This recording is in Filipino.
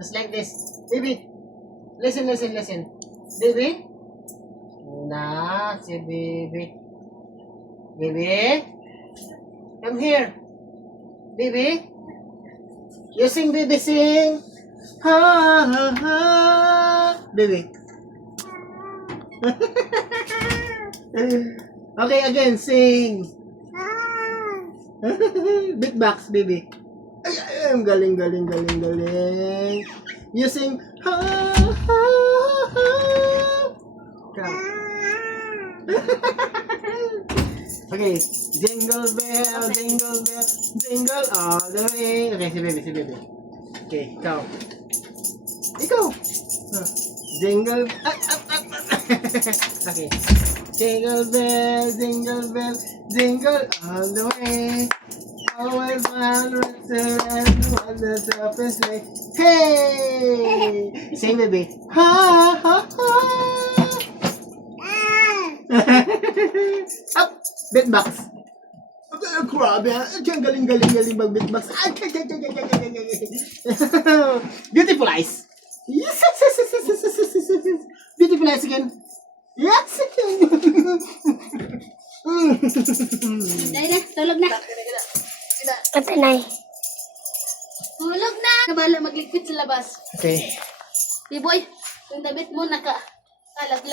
Just like this. Baby, listen. Baby? Na, si baby. Baby? Come here. Baby? You sing, baby, sing. Ha, ha, ha. Baby. Okay, again, sing. Beatbox, baby. Ay, ang galing. You sing, ha, ha, ha. Come. Okay, jingle bell, jingle all the way. Okay, si baby. Okay, ikaw. Jingle, okay. Jingle bell, jingle all the way. Always round, on the top is like, hey! Sing, baby. Ha, ha, ha. Up! Beatbox. Grabe ha. Ang galing mag-beatbox. Beautiful eyes. Yes. Beautiful eyes again. Yes. Dahil na, tulog na. Ate Nay. Tulog na. Nabala magligpit sa labas. Okay. Biboy, yung damit mo naka-alaglag.